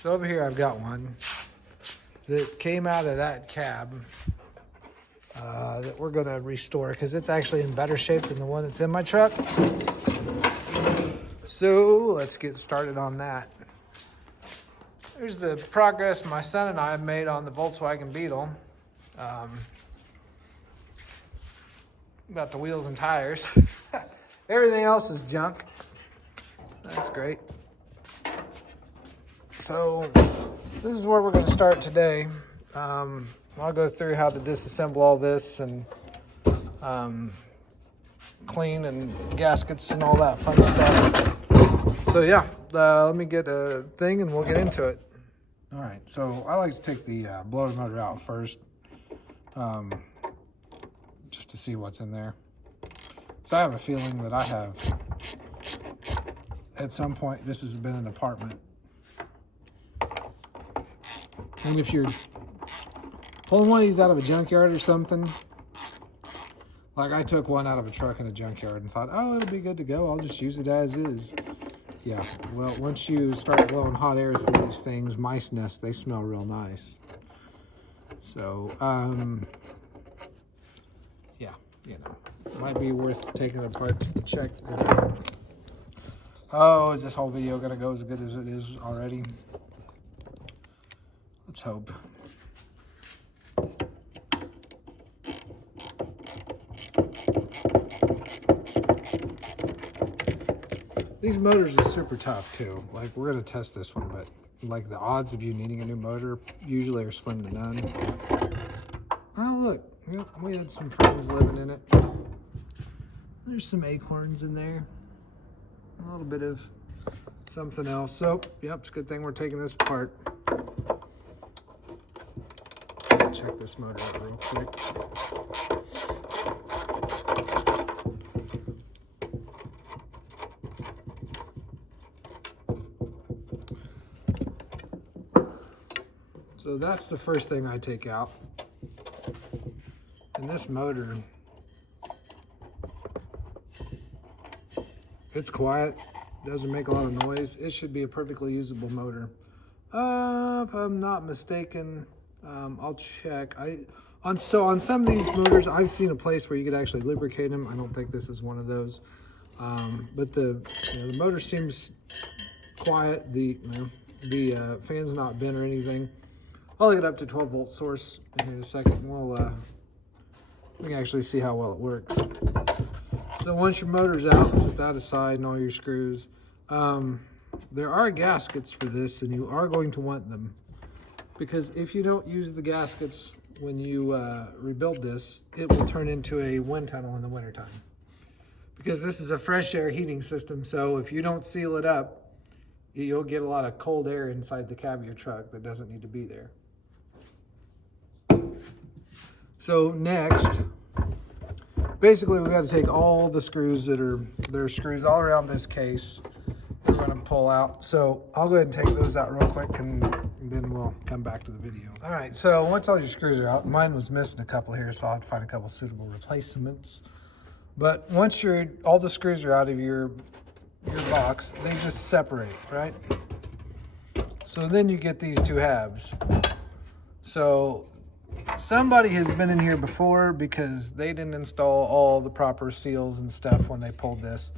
So over here I've got one that came out of that cab that we're gonna restore because it's actually in better shape than the one that's in my truck. So let's get started on that. Here's the progress my son and I have made on the Volkswagen Beetle. About the wheels and tires. Everything else is junk. That's great. So this is where we're going to start today. I'll go through how to disassemble all this and clean and gaskets and all that fun stuff. So yeah, let me get a thing and we'll get into it. All right, so I like to take the blower motor out first, just to see what's in there. So I have a feeling that I have, at some point, this has been an apartment. And if you're pulling one of these out of a junkyard or something, like I took one out of a truck in a junkyard and thought, oh, it'll be good to go. I'll just use it as is. Yeah, well, once you start blowing hot air through these things, mice nests, they smell real nice. So, yeah, you know, might be worth taking it apart to check it out. Oh, is this whole video gonna go as good as it is already? Let's hope. These motors are super tough too. Like, we're gonna test this one, but like the odds of you needing a new motor usually are slim to none. Oh look, yep, we had some friends living in it. There's some acorns in there. A little bit of something else. So, yep, it's a good thing we're taking this apart. Check this motor out real quick. So that's the first thing I take out. And this motor, it's quiet, doesn't make a lot of noise. It should be a perfectly usable motor. If I'm not mistaken, I'll check. On some of these motors, I've seen a place where you could actually lubricate them. I don't think this is one of those. But the motor seems quiet. The fan's not bent or anything. I'll get up to 12-volt source in a second, and we can actually see how well it works. So once your motor's out, set that aside and all your screws. There are gaskets for this, and you are going to want them. Because if you don't use the gaskets when you rebuild this, it will turn into a wind tunnel in the wintertime. Because this is a fresh air heating system, so if you don't seal it up, you'll get a lot of cold air inside the cab of your truck that doesn't need to be there. So next, basically we've got to take all the screws there are screws all around this case. We're going to pull out. So I'll go ahead and take those out real quick and then we'll come back to the video. All right, so once all your screws are out, mine was missing a couple here, so I'll have to find a couple suitable replacements. But once all the screws are out of your box, they just separate, right? So then you get these two halves. So somebody has been in here before because they didn't install all the proper seals and stuff when they pulled this.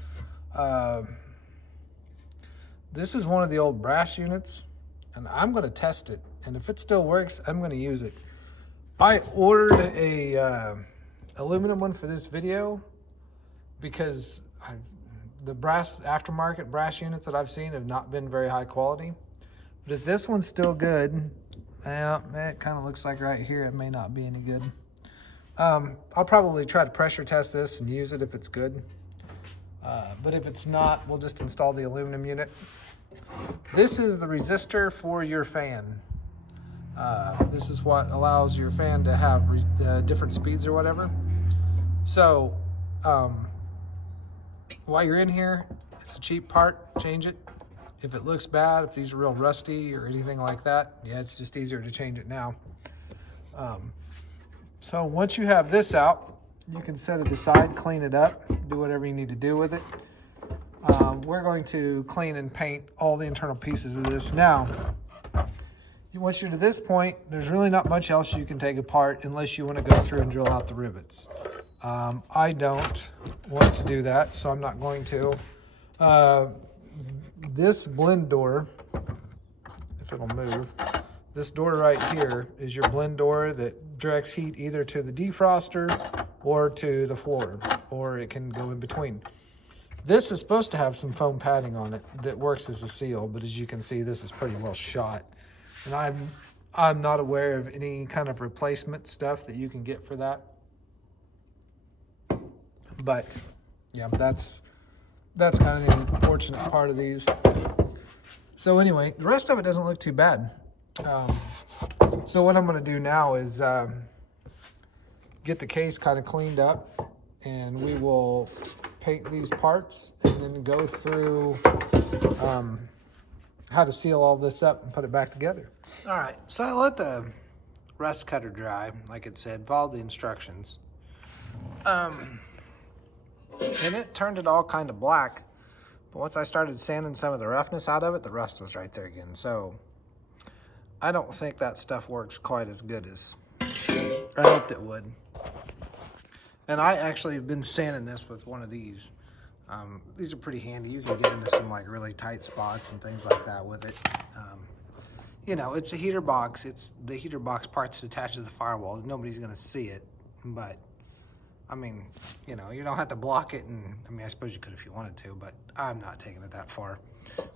This is one of the old brass units, and I'm going to test it. And if it still works, I'm going to use it. I ordered a aluminum one for this video because the aftermarket brass units that I've seen have not been very high quality. But if this one's still good, well, it kind of looks like right here it may not be any good. I'll probably try to pressure test this and use it if it's good. But if it's not, we'll just install the aluminum unit. This is the resistor for your fan. This is what allows your fan to have different speeds or whatever. So while you're in here, it's a cheap part, change it. If it looks bad, if these are real rusty or anything like that, yeah, it's just easier to change it now. So once you have this out, you can set it aside, clean it up, do whatever you need to do with it. We're going to clean and paint all the internal pieces of this. Now, once you're to this point, there's really not much else you can take apart unless you want to go through and drill out the rivets. I don't want to do that, so I'm not going to. This blend door, if it'll move, this door right here is your blend door that directs heat either to the defroster or to the floor, or it can go in between. This is supposed to have some foam padding on it that works as a seal, but as you can see, this is pretty well shot. And I'm not aware of any kind of replacement stuff that you can get for that. But yeah, that's kind of the unfortunate part of these. So anyway, the rest of it doesn't look too bad. So what I'm going to do now is get the case kind of cleaned up, and we will paint these parts and then go through how to seal all this up and put it back together. All right, so I let the rust cutter dry, like it said, followed the instructions. And it turned it all kind of black, but once I started sanding some of the roughness out of it, the rust was right there again. So I don't think that stuff works quite as good as I hoped it would. And I actually have been sanding this with one of these. These are pretty handy. You can get into some like really tight spots and things like that with it. You know, it's a heater box. It's the heater box part that's attached to the firewall. Nobody's gonna see it, but I mean, you know, you don't have to block it, and I mean, I suppose you could if you wanted to, but I'm not taking it that far.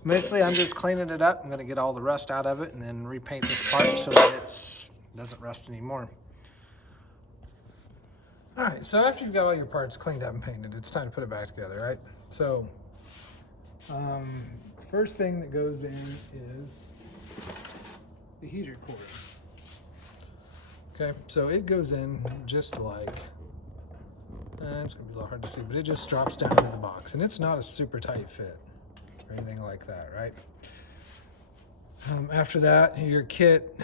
Mostly, I'm just cleaning it up. I'm gonna get all the rust out of it and then repaint this part so that it doesn't rust anymore. All right, so after you've got all your parts cleaned up and painted, it's time to put it back together, right? So, first thing that goes in is the heater core. Okay, so it goes in just like, it's gonna be a little hard to see, but it just drops down into the box, and it's not a super tight fit or anything like that, right? After that, your kit,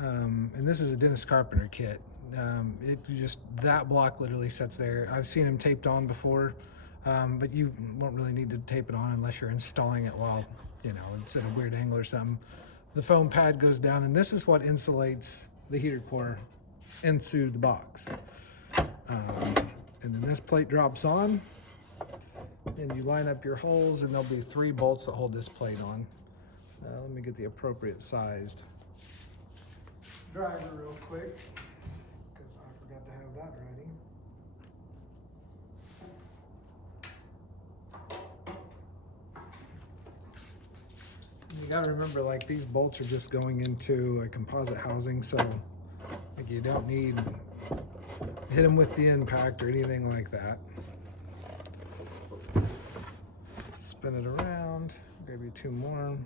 and this is a Dennis Carpenter kit. That block literally sits there. I've seen them taped on before, but you won't really need to tape it on unless you're installing it while, you know, it's at a weird angle or something. The foam pad goes down, and this is what insulates the heater core into the box. And then this plate drops on, and you line up your holes, and there'll be 3 bolts that hold this plate on. Let me get the appropriate sized driver real quick, because I forgot to have that ready. You gotta remember, like, these bolts are just going into a composite housing, so like you don't need hit them with the impact or anything like that. Spin it around, grab you 2 more.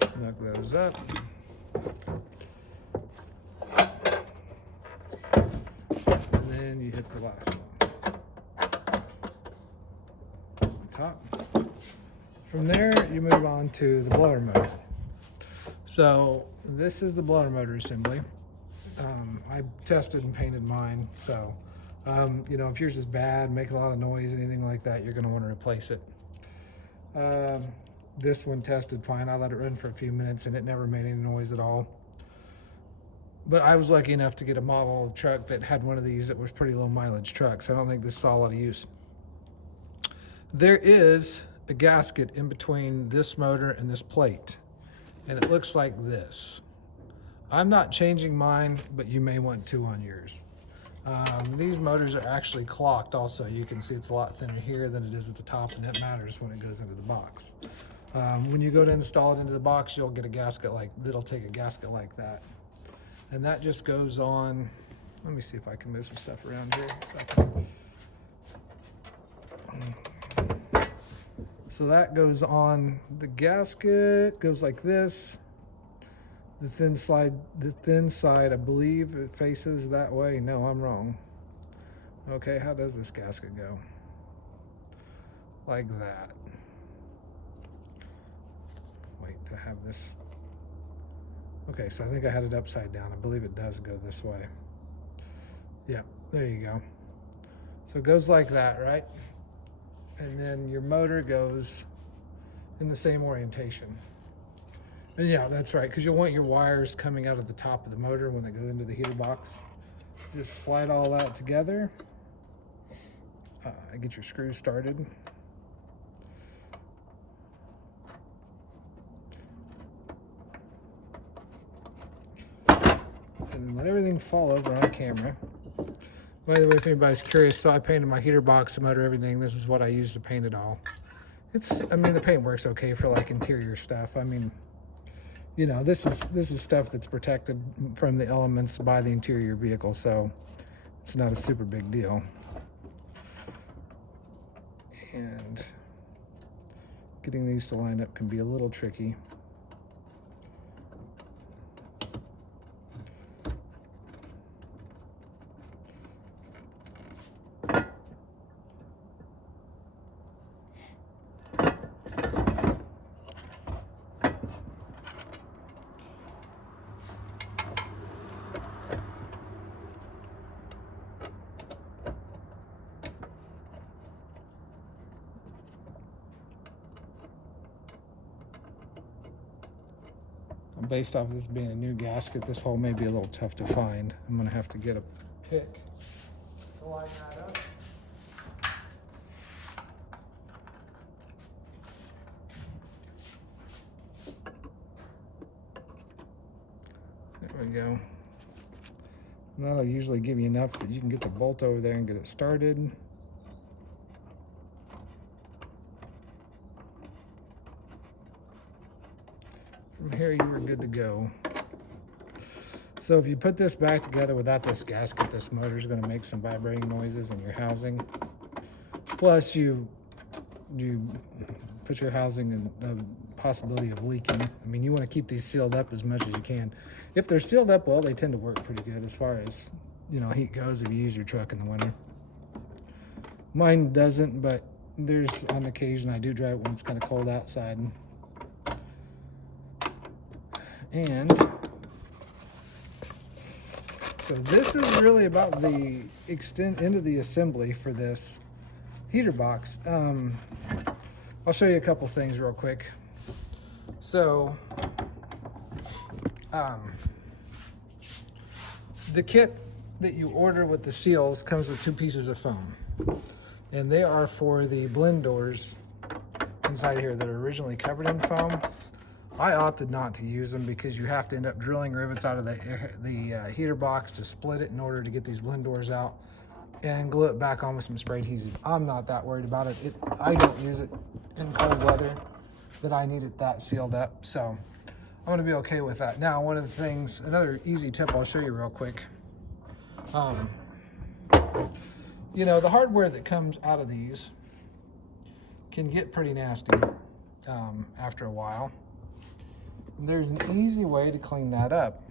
Snug those up. And then you hit the last one. On top. From there, you move on to the blower motor. So this is the blower motor assembly. I tested and painted mine, so you know, if yours is bad, making a lot of noise, anything like that, you're going to want to replace it. This one tested fine. I let it run for a few minutes and it never made any noise at all. But I was lucky enough to get a model truck that had one of these that was pretty low mileage truck, so I don't think this saw a lot of use. There is a gasket in between this motor and this plate, and it looks like this. I'm not changing mine, but you may want to on yours. These motors are actually clocked also. You can see it's a lot thinner here than it is at the top, and that matters when it goes into the box. When you go to install it into the box, you'll get a gasket that'll take a gasket like that. And that just goes on. Let me see if I can move some stuff around here. So that goes on the gasket, goes like this. The thin side, I believe it faces that way. No, I'm wrong. Okay, how does this gasket go? Like that. Wait, to have this. Okay, so I think I had it upside down. I believe it does go this way. Yeah, there you go. So it goes like that, right? And then your motor goes in the same orientation. And yeah, that's right, because you'll want your wires coming out of the top of the motor when they go into the heater box. Just slide all that together. Get your screws started. And then let everything fall over on camera. By the way, if anybody's curious, so I painted my heater box, the motor, everything. This is what I used to paint it all. I mean, the paint works okay for like interior stuff. I mean, you know, this is stuff that's protected from the elements by the interior vehicle, so it's not a super big deal. And getting these to line up can be a little tricky. Based off this being a new gasket, this hole may be a little tough to find. I'm gonna have to get a pick to line that up. There we go. And that'll usually give you enough that you can get the bolt over there and get it started. From here, you were good to go. So if you put this back together without this gasket, this motor is going to make some vibrating noises in your housing. Plus, you put your housing in the possibility of leaking. I mean, you want to keep these sealed up as much as you can. If they're sealed up well, they tend to work pretty good as far as, you know, heat goes if you use your truck in the winter. Mine doesn't, but there's on occasion I do drive it when it's kind of cold outside. And so this is really about the extent into the assembly for this heater box. I'll show you a couple things real quick. So the kit that you order with the seals comes with 2 pieces of foam, and they are for the blend doors inside here that are originally covered in foam. I opted not to use them because you have to end up drilling rivets out of the heater box to split it in order to get these blend doors out and glue it back on with some spray adhesive. I'm not that worried about it. I don't use it in cold weather that I need it that sealed up, so I'm gonna be okay with that. Now, one of the things, another easy tip I'll show you real quick. You know, the hardware that comes out of these can get pretty nasty after a while. There's an easy way to clean that up.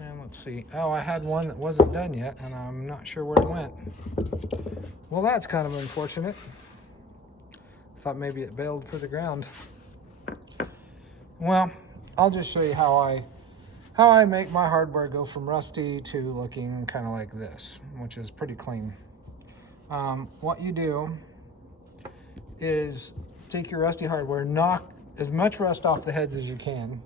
And let's see. Oh, I had one that wasn't done yet, and I'm not sure where it went. Well, that's kind of unfortunate. Thought maybe it bailed for the ground. Well, I'll just show you how I make my hardware go from rusty to looking kind of like this, which is pretty clean. What you do is take your rusty hardware, knock as much rust off the heads as you can.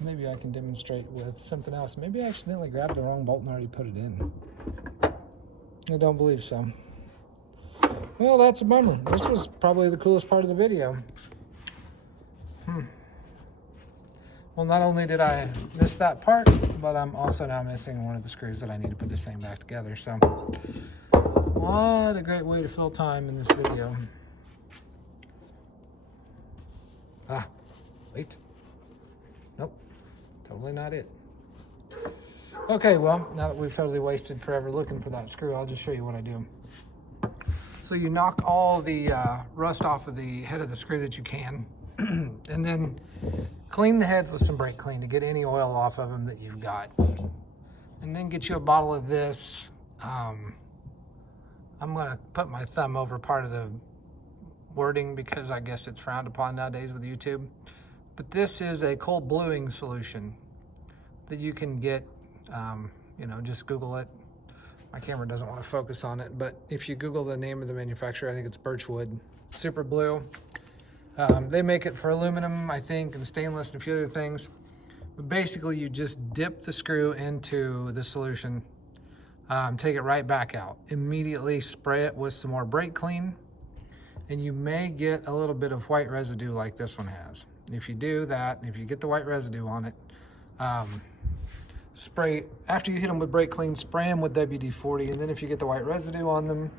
Maybe I can demonstrate with something else. Maybe I accidentally grabbed the wrong bolt and already put it in. I don't believe so. Well, that's a bummer. This was probably the coolest part of the video. Well, not only did I miss that part, but I'm also now missing one of the screws that I need to put this thing back together. So, what a great way to fill time in this video. Wait. Nope, totally not it. Okay, well, now that we've totally wasted forever looking for that screw, I'll just show you what I do. So you knock all the rust off of the head of the screw that you can, and then clean the heads with some brake clean to get any oil off of them that you've got. And then get you a bottle of this. I'm gonna put my thumb over part of the wording because I guess it's frowned upon nowadays with YouTube. But this is a cold bluing solution that you can get, you know, just Google it. My camera doesn't want to focus on it, but if you Google the name of the manufacturer, I think it's Birchwood Super Blue. They make it for aluminum, I think, and stainless and a few other things. But basically, you just dip the screw into the solution, take it right back out. Immediately spray it with some more brake clean, and you may get a little bit of white residue like this one has. If you do that, if you get the white residue on it, spray, after you hit them with brake clean, spray them with WD-40, and then if you get the white residue on them,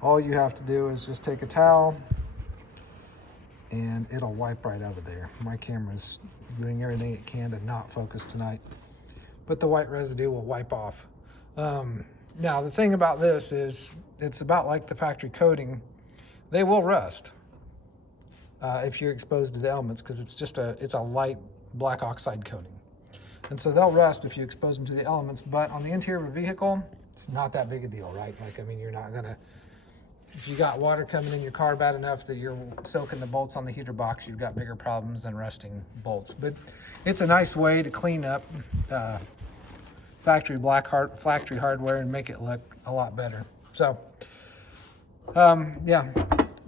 all you have to do is just take a towel and it'll wipe right out of there. My camera's doing everything it can to not focus tonight, but the white residue will wipe off. Now, the thing about this is it's about like the factory coating. They will rust if you're exposed to the elements, because it's a light black oxide coating. And so they'll rust if you expose them to the elements, but on the interior of a vehicle, it's not that big a deal, right? Like, I mean, you're not gonna, if you got water coming in your car bad enough that you're soaking the bolts on the heater box, you've got bigger problems than rusting bolts. But it's a nice way to clean up factory hardware and make it look a lot better. So, yeah.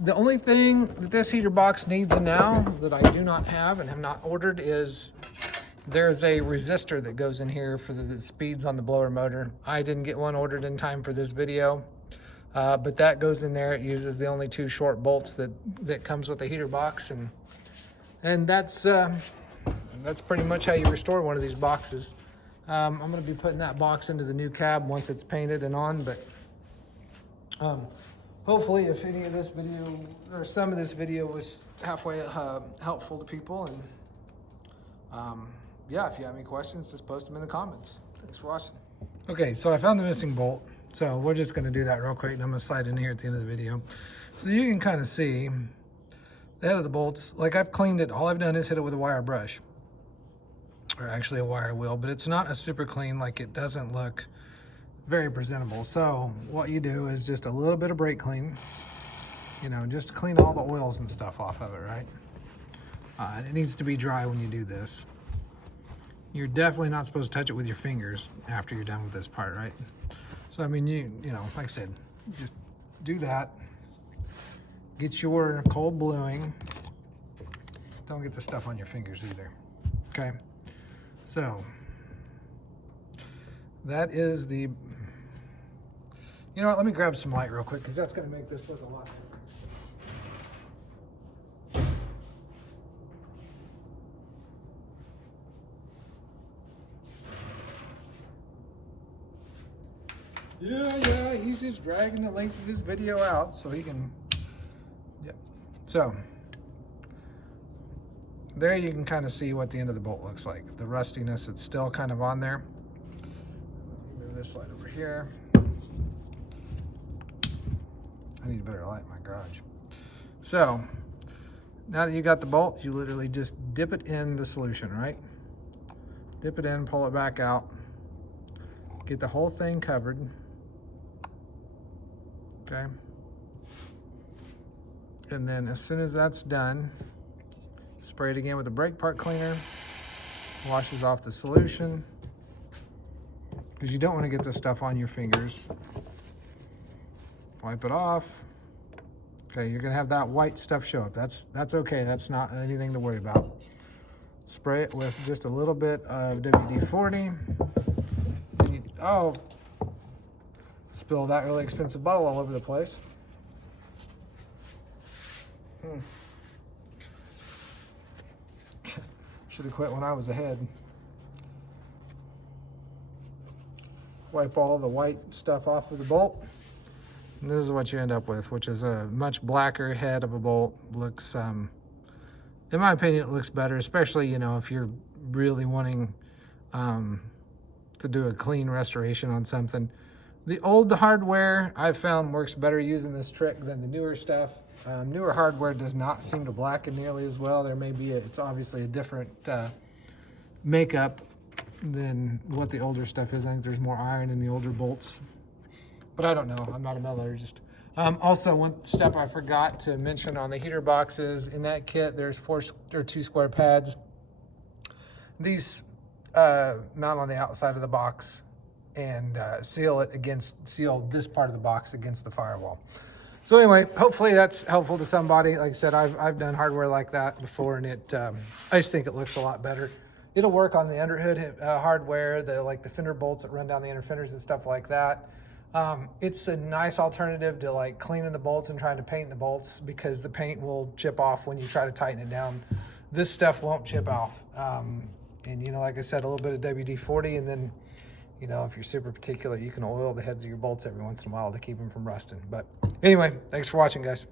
The only thing that this heater box needs now that I do not have and have not ordered is there's a resistor that goes in here for the speeds on the blower motor. I didn't get one ordered in time for this video, but that goes in there. It uses the only 2 short bolts that comes with the heater box, and that's pretty much how you restore one of these boxes. I'm going to be putting that box into the new cab once it's painted and on, but hopefully if any of this video or some of this video was halfway helpful to people, and yeah, if you have any questions, just post them in the comments. Thanks for watching. Okay, so I found the missing bolt. So we're just gonna do that real quick, and I'm gonna slide in here at the end of the video. So you can kind of see the head of the bolts. Like, I've cleaned it. All I've done is hit it with a wire brush, or actually a wire wheel, but it's not a super clean, like it doesn't look very presentable. So what you do is just a little bit of brake clean, you know, just to clean all the oils and stuff off of it, right? And it needs to be dry when you do this. You're definitely not supposed to touch it with your fingers after you're done with this part, right? So, I mean, you know, like I said, just do that. Get your cold bluing. Don't get the stuff on your fingers either, okay? So, that is the, you know what, let me grab some light real quick, because that's gonna make this look a lot better. Yeah, he's just dragging the length of this video out so he can, yep. So, there you can kind of see what the end of the bolt looks like. The rustiness, it's still kind of on there. Move this light over here. I need a better light in my garage. So, now that you got the bolt, you literally just dip it in the solution, right? Dip it in, pull it back out. Get the whole thing covered. Okay. And then as soon as that's done, spray it again with a brake part cleaner. Washes off the solution, because you don't want to get this stuff on your fingers. Wipe it off. Okay, you're gonna have that white stuff show up. That's okay. That's not anything to worry about. Spray it with just a little bit of WD-40. Oh, spill that really expensive bottle all over the place. Should have quit when I was ahead. Wipe all the white stuff off of the bolt. And this is what you end up with, which is a much blacker head of a bolt. Looks, in my opinion, it looks better, especially, you know, if you're really wanting to do a clean restoration on something. The old hardware I've found works better using this trick than the newer stuff. Newer hardware does not seem to blacken nearly as well. There may be, it's obviously a different makeup than what the older stuff is. I think there's more iron in the older bolts, but I don't know. I'm not a metallurgist. Also, one step I forgot to mention on the heater boxes, in that kit, there's 2 square pads. These mount on the outside of the box and seal this part of the box against the firewall. So anyway, hopefully that's helpful to somebody. Like I said, I've done hardware like that before, and I just think it looks a lot better. It'll work on the underhood hardware, like the fender bolts that run down the inner fenders and stuff like that. It's a nice alternative to like cleaning the bolts and trying to paint the bolts, because the paint will chip off when you try to tighten it down. This stuff won't chip off. And like I said, a little bit of WD-40, and then if you're super particular, you can oil the heads of your bolts every once in a while to keep them from rusting. But anyway, thanks for watching, guys.